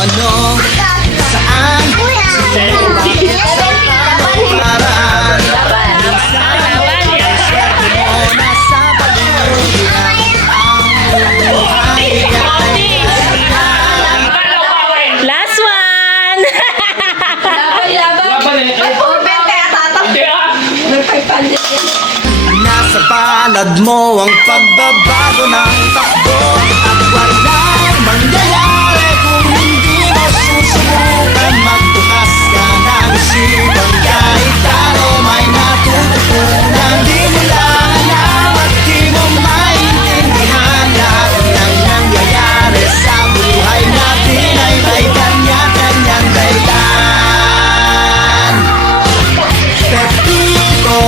ano, saan, bakit sa paraan. Swerte mo nasa paligid. Last one! Nasa palad mo ang pagbabago ng takbo at walang mangyayari kung hindi mo susubukan. Magbukas ka ng isipan kahit talo may natututunan. Di mo lang alam at di mo maintindihan lahat ng nangyayari sa buhay natin ay may kanya-kanyang dahilan. Pepito,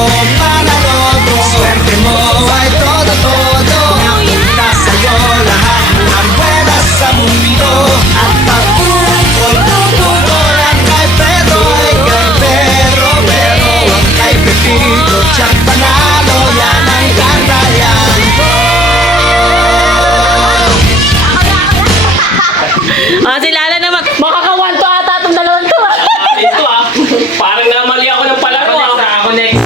panalodo, swerte mo ay todo-todo. Napunta sa'yo lahat ng buwenas sa mundo. At pag-uko'y tututunan kay Pedro ay kay Pero. Pero ang kay Pepito, tiyak panalo, yan ang kantayan mo. Si Lala naman, makaka-1 to ata itong dalawang to. Ito parang namali ako ng palaro Ako next.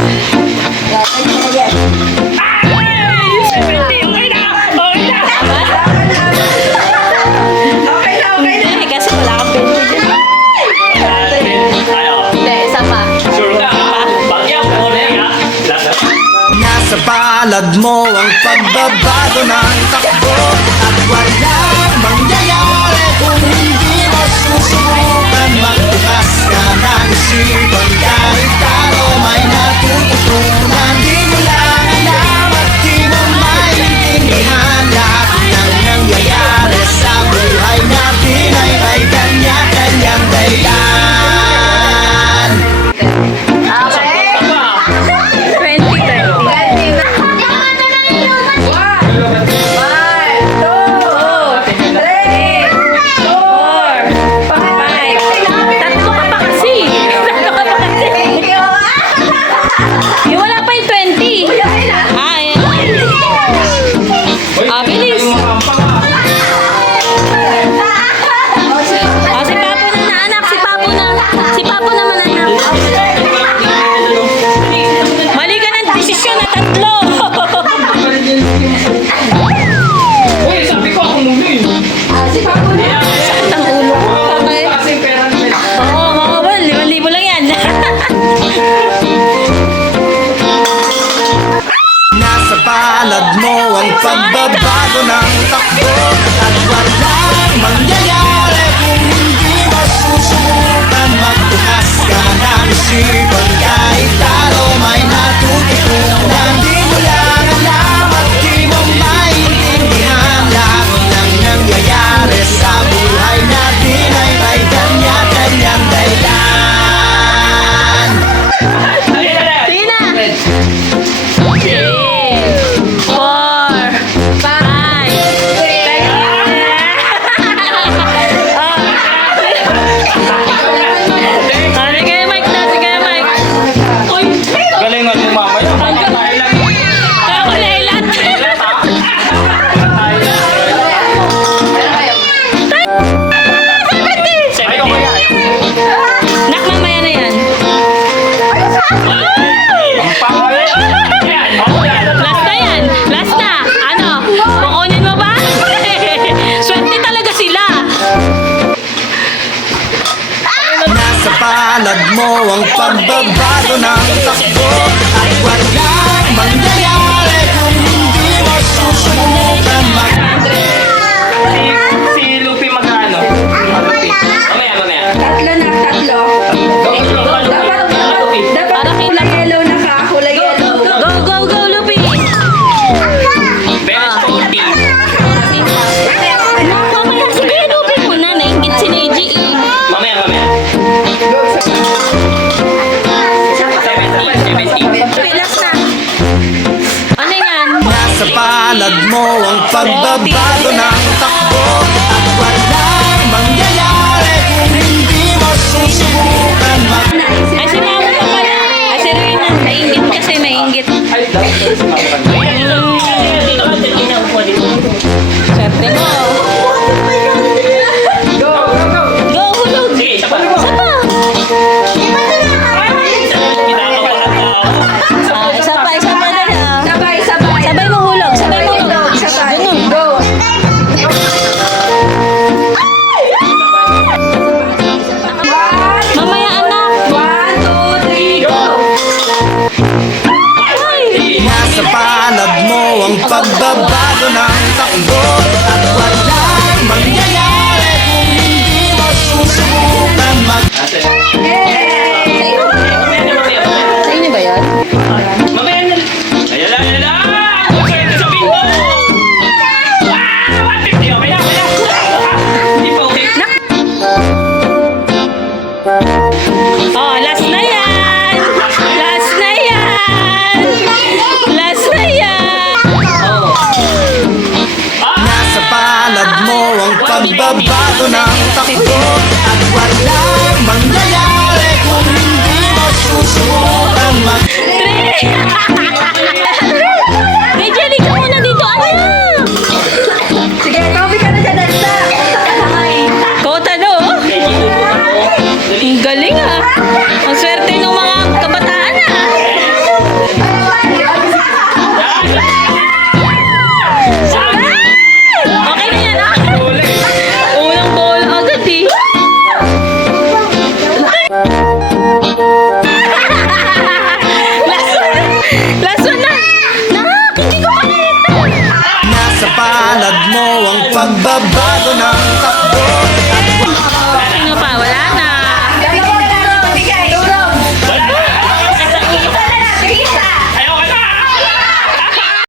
Hindi, kasi wala kang pwede dyan. Hindi, isa pa. Sure ka? Bagyak mo na Nasa palad mo ang pagbabago ng takbo at walang mangyayari kung hindi mo susubukan. Magbukas ka ng isipan kahit talo may natututunan. Di mo lang alam at di mo maintindihan lahat ng nangyayari sa buhay natin ay may kanya-kanyang dahilan. 5,000 lang yan. Nasa palad mo ang pagbabago ng takbo at walang mangyayari kung hindi mo susubukan. Magbukas ka ng isipan kahit talo may natututunan. Di mo lang alam at di mo maintindihan lahat ng nangyayari sa buhay natin ay may kanya-kanyang dahilan. Tina! 4, 5. Sige, Mike na. Sige, Mike. Galing nga lumama yun. Ako na ilan. Nak, mamaya na yan. Last na yan. Last na. Ano? Kukunin mo ba? Swerte talaga sila. Nasa palad mo ang pagbabago ng takbo at walang mangyayari kung hindi mo susubukan. Si Luffy magkano? Luffy. Mamaya. Tatlo. Para kay Kulay yellow na ka. Kulay yellow. Go, Lupi. Bench 40. Mamaya, sige, Lupi muna. Naingit si Neji eh. Mamaya. 70. Pilas na. Ano yan? Nasa palad mo ang pagbabago ng takbo at walang mangyayari kung hindi mo susubukan. Ay, si Mama pa pala. Ay, si Rina. Naingit kasi, naingit. Swerte mo. mo ang pagbabago ng takbo